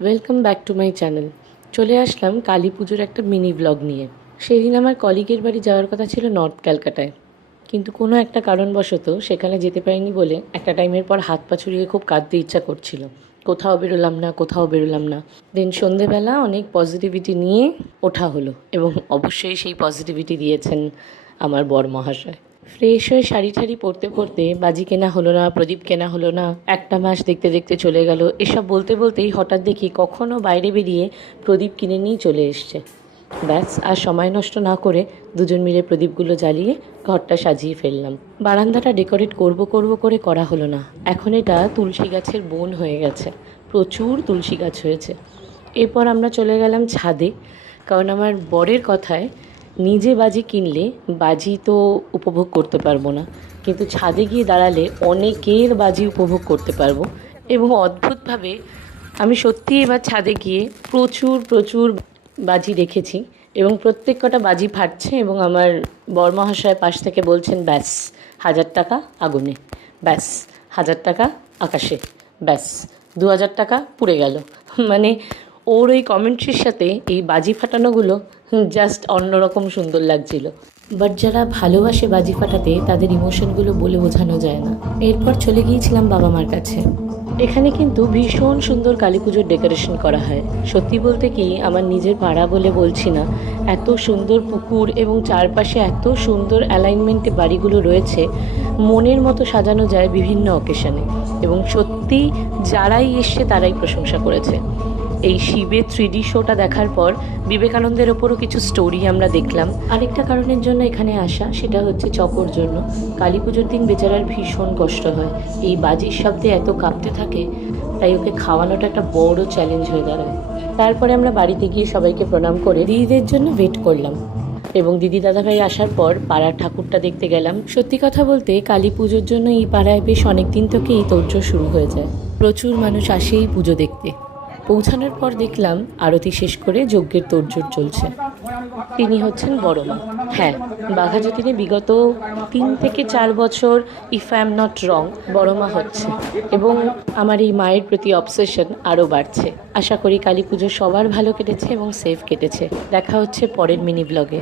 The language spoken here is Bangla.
Welcome back to my channel. চলে আসলাম কালী পুজোর একটা মিনি ব্লগ নিয়ে। সেদিন আমার কলিগের বাড়ি যাওয়ার কথা ছিল নর্থ ক্যালকাটায়, কিন্তু কোনো একটা কারণবশত সেখানে যেতে পারিনি বলে একটা টাইমের পর হাত পা ছড়িয়ে খুব কাঁদতে ইচ্ছা করছিল। কোথাও বেরোলাম না। দেন সন্ধেবেলা অনেক পজিটিভিটি নিয়ে ওঠা হলো, এবং অবশ্যই সেই পজিটিভিটি দিয়েছেন আমার বর মহাশয়। ফ্রেশ হয়ে শাড়ি ঠাড়ি পরতে পরতে বাজি কেনা হলো না, প্রদীপ কেনা হলো না, একটা মাস দেখতে দেখতে চলে গেল। এসব বলতে বলতেই হঠাৎ দেখি কখনও বাইরে বেরিয়ে প্রদীপ কিনে নিয়ে চলে এসছে। ব্যাস, আর সময় নষ্ট না করে দুজন মিলে প্রদীপগুলো জ্বালিয়ে ঘরটা সাজিয়ে ফেললাম। বারান্দাটা ডেকোরেট করব করে করা হলো না। এখন এটা তুলসী গাছের বন হয়ে গেছে, প্রচুর তুলসী গাছ হয়েছে। এরপর আমরা চলে গেলাম ছাদে, কারণ আমার বরের কথায় নিজে বাজি কিনলে বাজি তো উপভোগ করতে পারবো না, কিন্তু ছাদে গিয়ে দাঁড়ালে অনেকের বাজি উপভোগ করতে পারবো। এবং অদ্ভুতভাবে আমি সত্যিই এবার ছাদে গিয়ে প্রচুর প্রচুর বাজি দেখেছি, এবং প্রত্যেক কটা বাজি ফাটছে, এবং আমার বরমহাশয় পাশ থেকে বলছেন, ব্যাস 1000 টাকা আগুনে, ব্যাস 1000 টাকা আকাশে, ব্যাস 2000 টাকা পুড়ে গেল। মানে ওর ওই কমেন্ট্রির সাথে এই বাজি ফাটানোগুলো জাস্ট অন্যরকম সুন্দর লাগছিল। বাট যারা ভালোবাসে বাজি ফাটাতে তাদের ইমোশনগুলো বলে বোঝানো যায় না। এরপর চলে গিয়েছিলাম বাবা মার কাছে। এখানে কিন্তু ভীষণ সুন্দর কালী পুজোর ডেকোরেশন করা হয়। সত্যি বলতে কি, আমার নিজের পাড়া বলে বলছি না, এত সুন্দর পুকুর এবং চারপাশে এত সুন্দর অ্যালাইনমেন্টে বাড়িগুলো রয়েছে, মনের মতো সাজানো যায় বিভিন্ন অকেশনে। এবং সত্যি যারাই এসছে তারাই প্রশংসা করেছে। এই শিবের 3D শোটা দেখার পর বিবেকানন্দের ওপরও কিছু স্টোরি আমরা দেখলাম। আরেকটা কারণের জন্য এখানে আসা, সেটা হচ্ছে চপর জন্য। কালী পুজোর দিন বেচারার ভীষণ কষ্ট হয়, এই বাজির শব্দে এত কাঁপতে থাকে, তাই ওকে খাওয়ানোটা একটা বড় চ্যালেঞ্জ হয়ে দাঁড়ায়। তারপরে আমরা বাড়িতে গিয়ে সবাইকে প্রণাম করে দিদিদের জন্য ওয়েট করলাম, এবং দিদি দাদাভাই আসার পর পাড়ার ঠাকুরটা দেখতে গেলাম। সত্যি কথা বলতে কালী পুজোর জন্য এই পাড়ায় বেশ অনেক দিন থেকেই তোড়জোড় শুরু হয়ে যায়। প্রচুর মানুষ আসে এই পুজো দেখতে। পৌঁছানোর পর দেখলাম আরতি শেষ করে যজ্ঞের তোড়জোড় চলছে। তিনি হচ্ছেন বড় মা। হ্যাঁ, বাঘাযতীনে বিগত 3 থেকে 4 বছর, if I am not wrong, বড় মা হচ্ছে, এবং আমার এই মায়ের প্রতি অবসেশন আরও বাড়ছে। আশা করি কালী পুজো সবার ভালো কেটেছে এবং সেফ কেটেছে। দেখা হচ্ছে পরের মিনি ব্লগে।